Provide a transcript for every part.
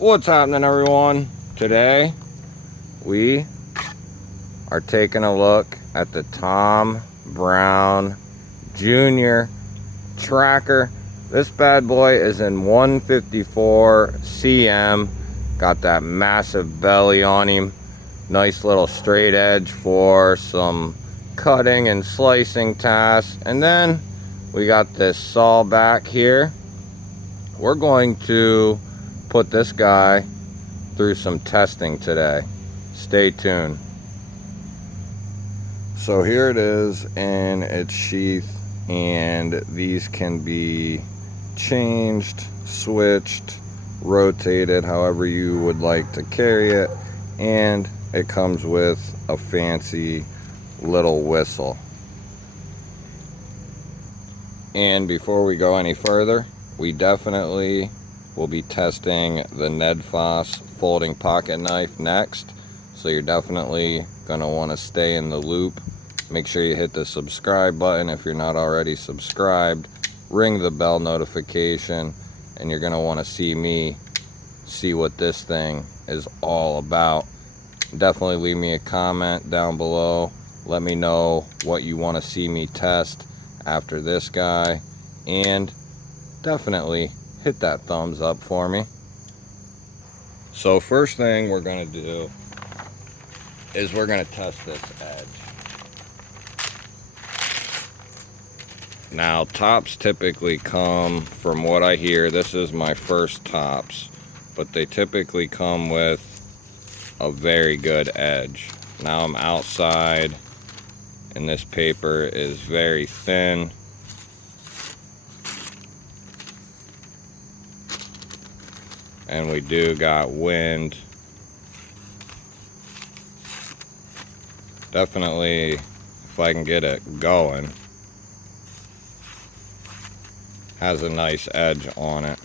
What's happening, everyone? Today we are taking a look at the Tom Brown Jr. tracker. This bad boy is in 154 cm, got that massive belly on him, nice little straight edge for some cutting and slicing tasks, and then we got this saw back here. We're going to put this guy through some testing today. Stay tuned. So here it is in its sheath, and these can be changed, switched, rotated, however you would like to carry it, and it comes with a fancy little whistle. And before we go any further, we definitely will be testing the Ned Foss folding pocket knife next, so you're definitely going to want to stay in the loop. Make sure you hit the subscribe button if you're not already subscribed, ring the bell notification, and you're going to want to see what this thing is all about. Definitely leave me a comment down below. Let me know what you want to see me test after this guy, and definitely hit that thumbs up for me. So first thing we're going to do is we're going to test this edge. Now tops typically come, from what I hear, this is my first tops, but they typically come with a very good edge. Now I'm outside and this paper is very thin. And we do got wind. Definitely, if I can get it going, has a nice edge on it.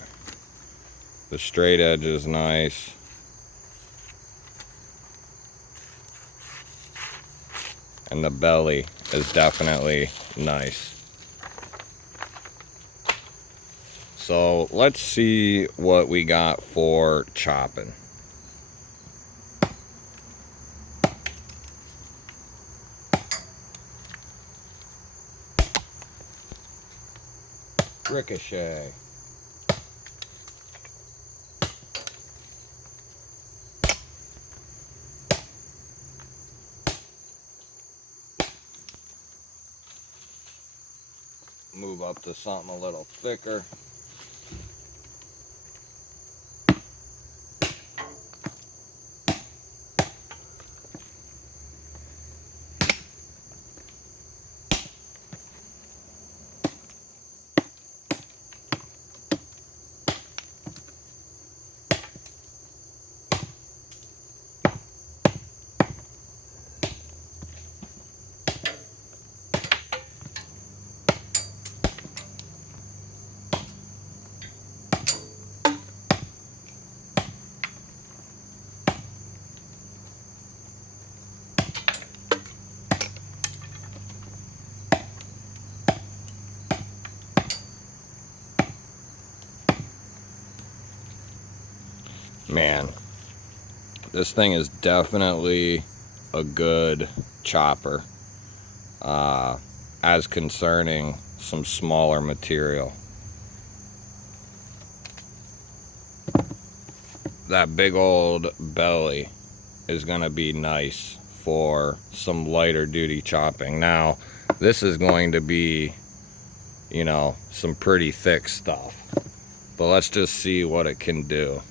The straight edge is nice. And the belly is definitely nice. So let's see what we got for chopping. Ricochet. Move up to something a little thicker. Man, this thing is definitely a good chopper, as concerning some smaller material. That big old belly is going to be nice for some lighter duty chopping. Now, this is going to be, you know, some pretty thick stuff, but let's just see what it can do.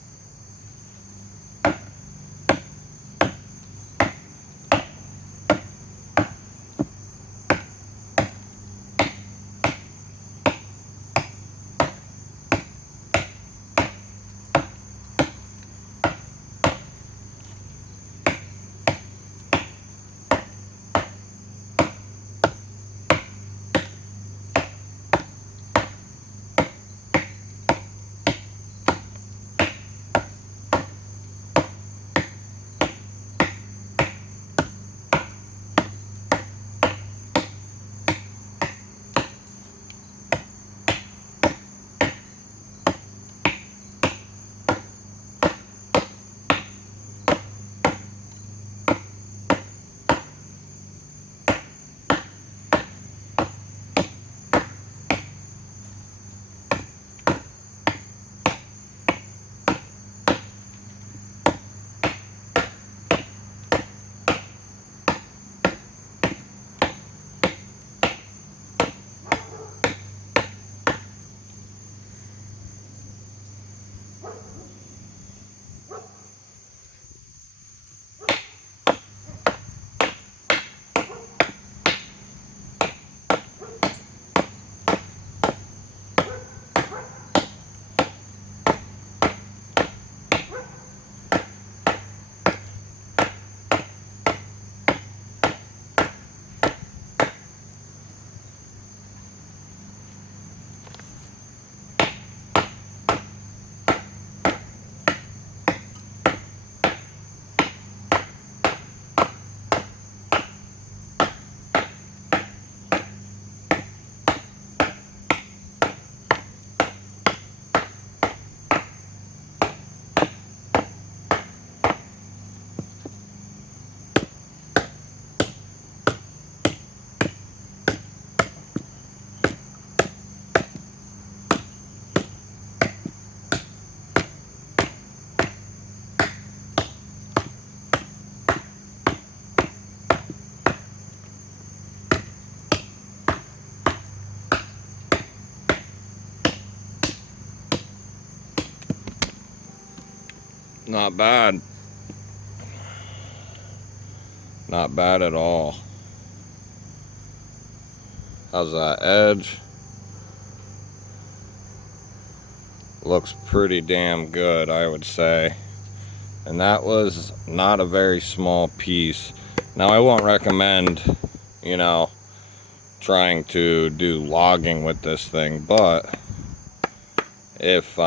Not bad. Not bad at all. How's that edge? Looks pretty damn good, I would say. And that was not a very small piece. Now, I won't recommend, you know, trying to do logging with this thing, but if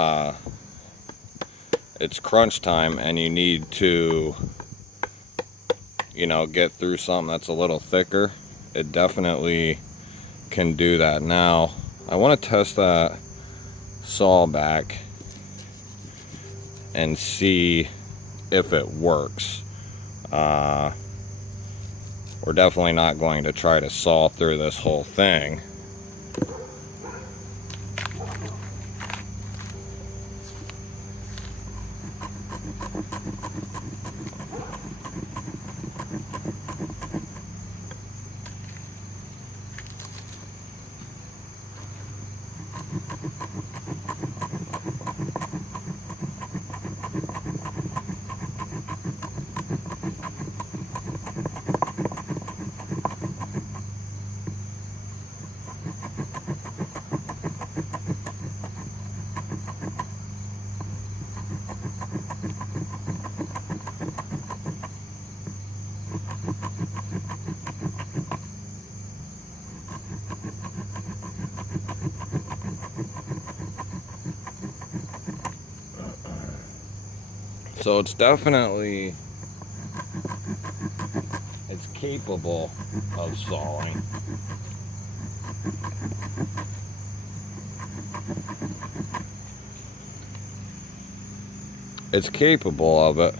it's crunch time and you need to, you know, get through something that's a little thicker, it definitely can do that. Now, I want to test that saw back and see if it works. We're definitely not going to try to saw through this whole thing. So it's definitely, it's capable of sawing. It's capable of it.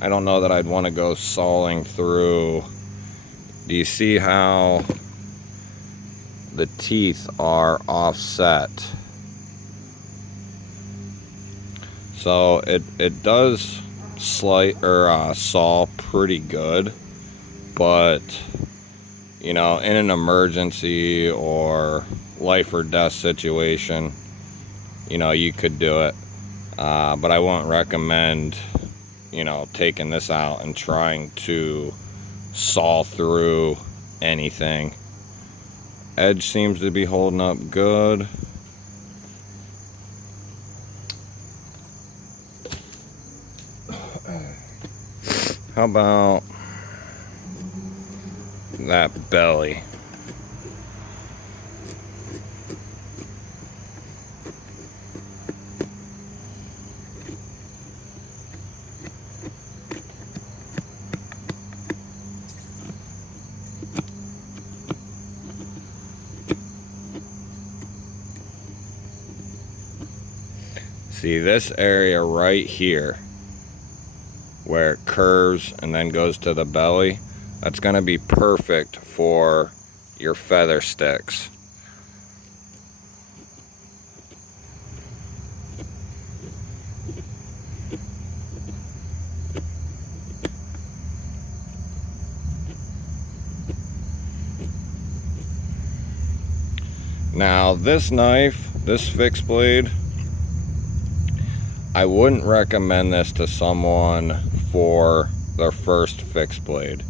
I don't know that I'd want to go sawing through. Do you see how the teeth are offset? So it does saw pretty good, but you know, in an emergency or life or death situation, you know, you could do it, but I won't recommend, you know, taking this out and trying to saw through anything. Edge seems to be holding up good. How about that belly? See this area right here, where it curves and then goes to the belly, that's going to be perfect for your feather sticks. Now this knife, this fixed blade, I wouldn't recommend this to someone for their first fixed blade.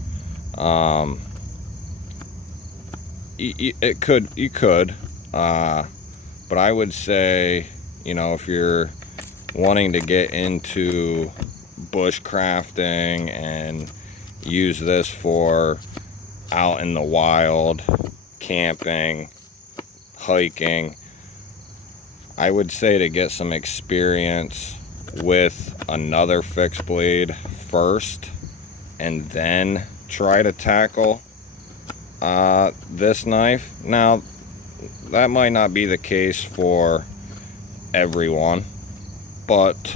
You could, but I would say, you know, if you're wanting to get into bushcrafting and use this for out in the wild, camping, hiking, I would say to get some experience with another fixed blade first and then try to tackle this knife. Now, that might not be the case for everyone, but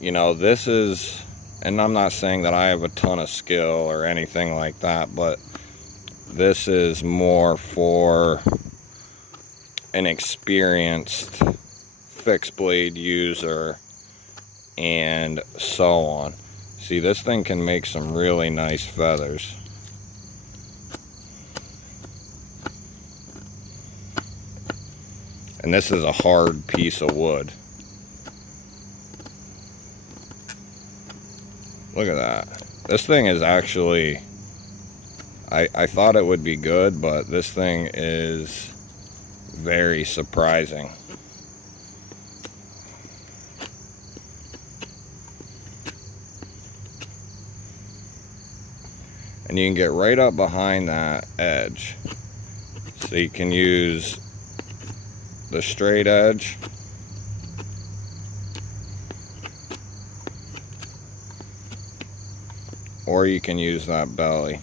you know, this is, and I'm not saying that I have a ton of skill or anything like that, but this is more for an experienced fixed blade user and so on. See, this thing can make some really nice feathers. And this is a hard piece of wood. Look at that. This thing is actually, I thought it would be good, but this thing is very surprising. And you can get right up behind that edge. So you can use the straight edge, or you can use that belly.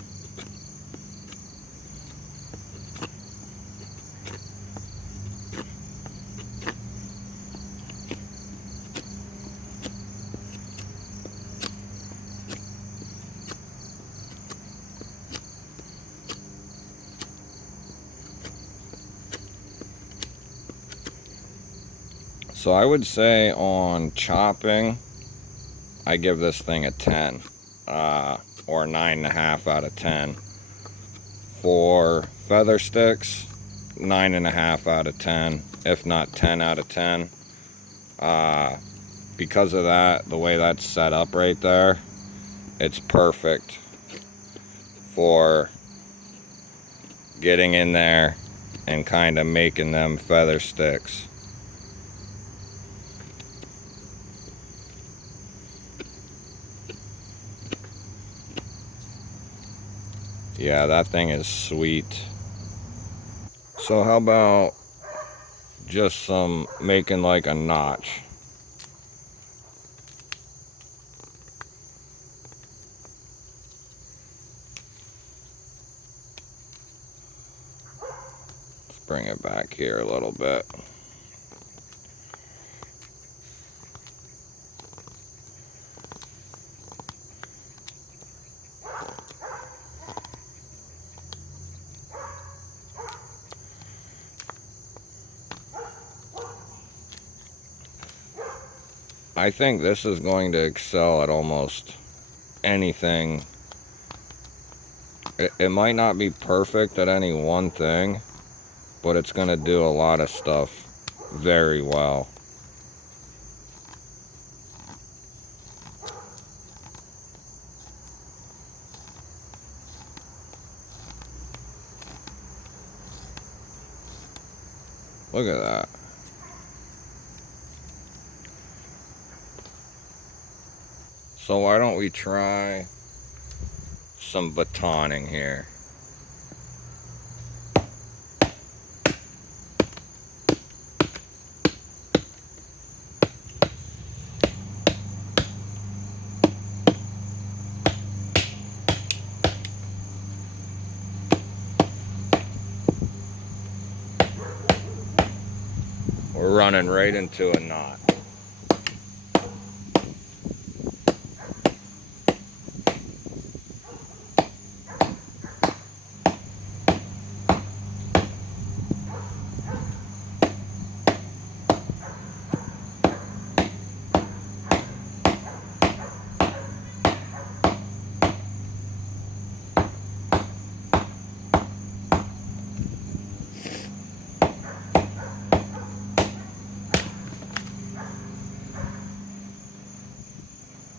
So I would say on chopping, I give this thing a 10, or 9.5 out of 10. For feather sticks, 9.5 out of 10, if not 10 out of 10. Because of that, the way that's set up right there, it's perfect for getting in there and kind of making them feather sticks. Yeah, that thing is sweet. So how about just some making like a notch? Let's bring it back here a little bit. I think this is going to excel at almost anything. It might not be perfect at any one thing, but it's going to do a lot of stuff very well. Look at that. So why don't we try some batoning here? We're running right into a knot.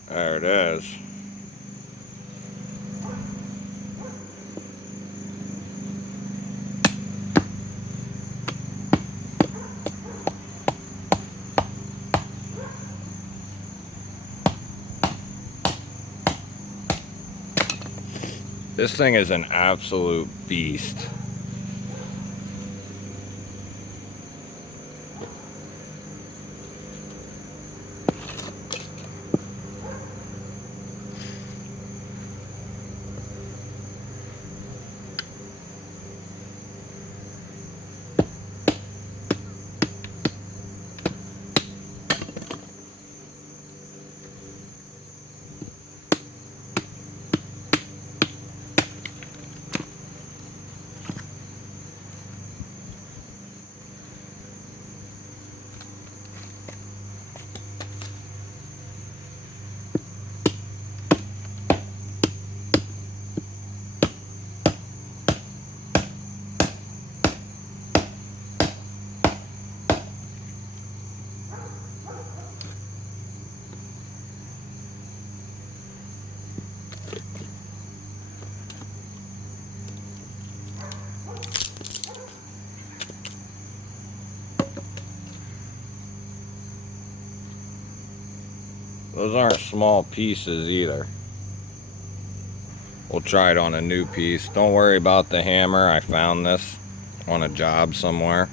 There it is. This thing is an absolute beast. Those aren't small pieces either. We'll try it on a new piece. Don't worry about the hammer. I found this on a job somewhere.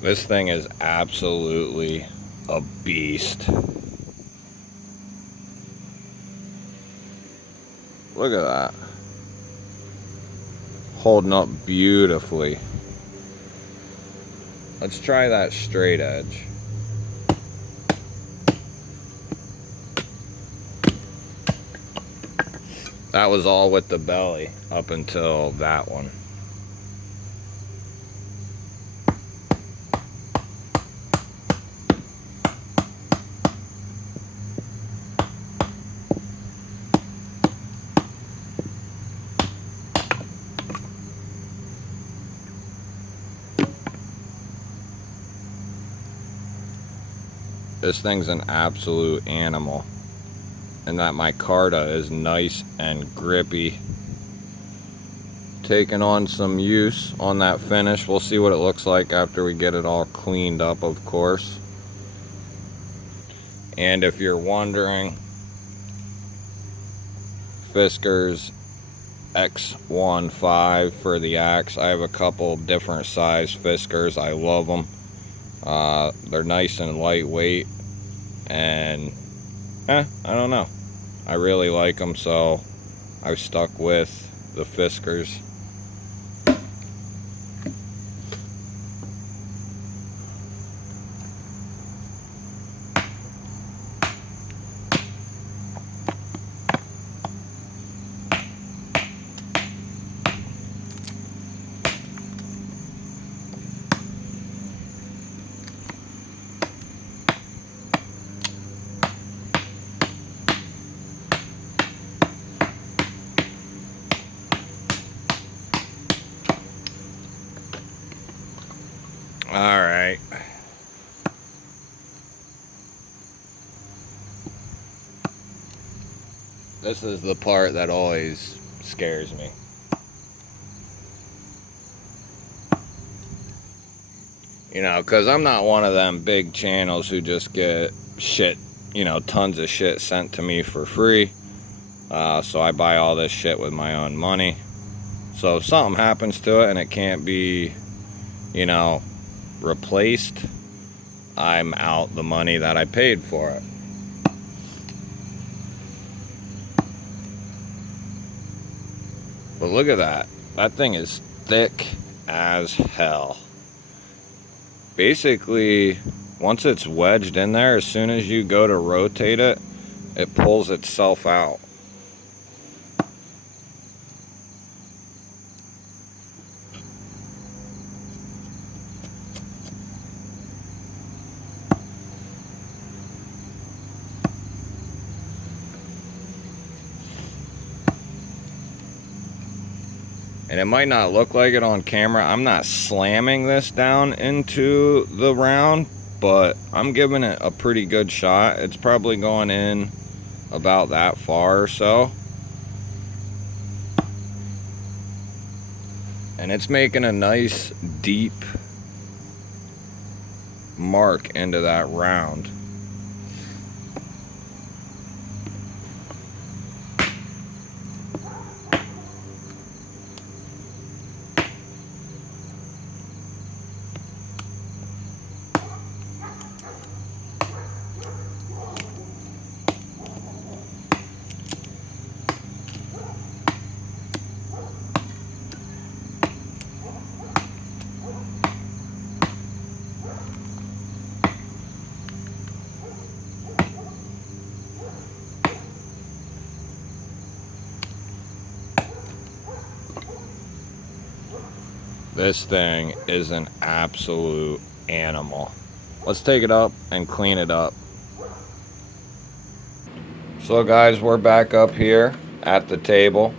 This thing is absolutely a beast. Look at that. Holding up beautifully. Let's try that straight edge. That was all with the belly up until that one. This thing's an absolute animal. And that micarta is nice and grippy. Taking on some use on that finish. We'll see what it looks like after we get it all cleaned up, of course. And if you're wondering, Fisker's X15 for the axe. I have a couple different size Fiskers. I love them. They're nice and lightweight, and I don't know, I really like them, so I've stuck with the Fiskers. All right. This is the part that always scares me. You know, because I'm not one of them big channels who just get shit, you know, tons of shit sent to me for free. So I buy all this shit with my own money. So if something happens to it and it can't be, you know, replaced, I'm out the money that I paid for it. But look at that. That thing is thick as hell. Basically, once it's wedged in there, as soon as you go to rotate it, it pulls itself out. And it might not look like it on camera. I'm not slamming this down into the round, but I'm giving it a pretty good shot. It's probably going in about that far or so. And it's making a nice deep mark into that round. This thing is an absolute animal. Let's take it up and clean it up. So guys, we're back up here at the table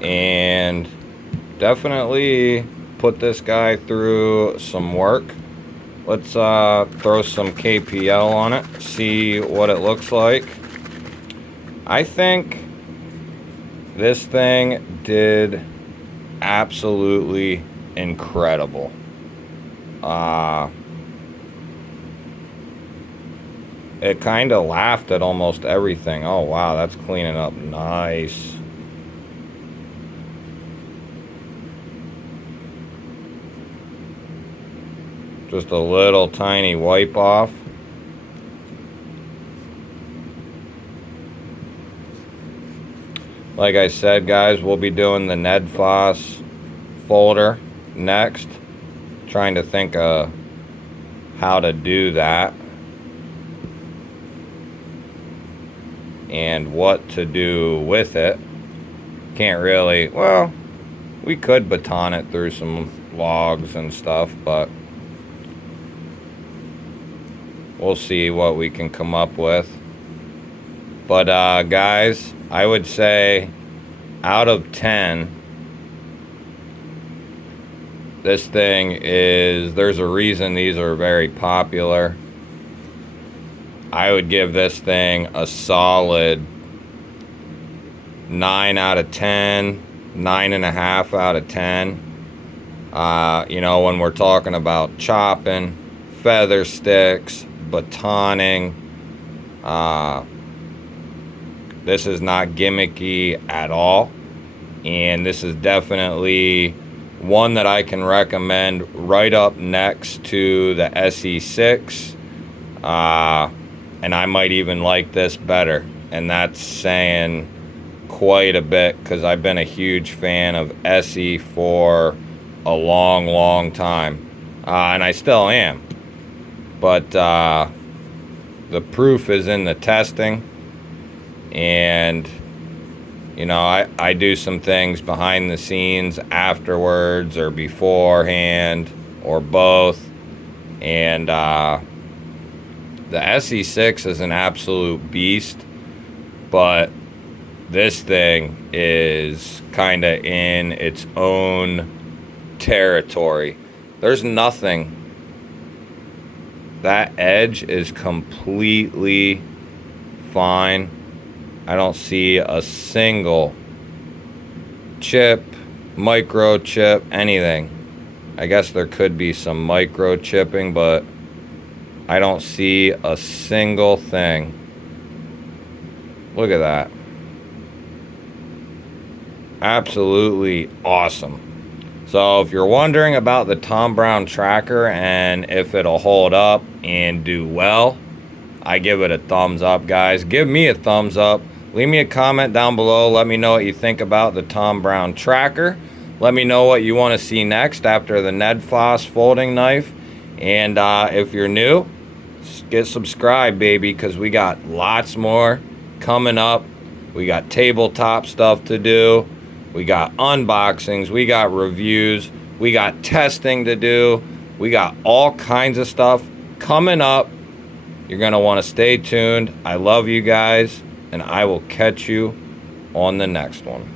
and definitely put this guy through some work. let's throw some KPL on it, see what it looks like. I think this thing did absolutely incredible. It kind of laughed at almost everything. Oh wow, that's cleaning up nice. Just a little tiny wipe off. Like I said, guys, we'll be doing the Ned Foss folder next. Trying to think of how to do that and what to do with it. Can't really, well, we could baton it through some logs and stuff, but we'll see what we can come up with. But guys, I would say out of 10, this thing is, there's a reason these are very popular. I would give this thing a solid 9 out of 10, 9.5 out of 10. You know, when we're talking about chopping, feather sticks, batoning, this is not gimmicky at all, and this is definitely one that I can recommend right up next to the SE6, and I might even like this better, and that's saying quite a bit because I've been a huge fan of SE for a long time, and I still am, but the proof is in the testing. And you know, I do some things behind the scenes afterwards or beforehand or both, and the SE6 is an absolute beast, but this thing is kind of in its own territory. There's nothing. That edge is completely fine. I don't see a single chip, microchip, anything. I guess there could be some microchipping, but I don't see a single thing. Look at that. Absolutely awesome. So if you're wondering about the Tom Brown tracker and if it'll hold up and do well, I give it a thumbs up, guys. Give me a thumbs up. Leave me a comment down below. Let me know what you think about the Tom Brown tracker. Let me know what you want to see next after the Ned Foss folding knife. And if you're new, get subscribed, baby, because we got lots more coming up. We got tabletop stuff to do. We got unboxings. We got reviews. We got testing to do. We got all kinds of stuff coming up. You're going to want to stay tuned. I love you guys, and I will catch you on the next one.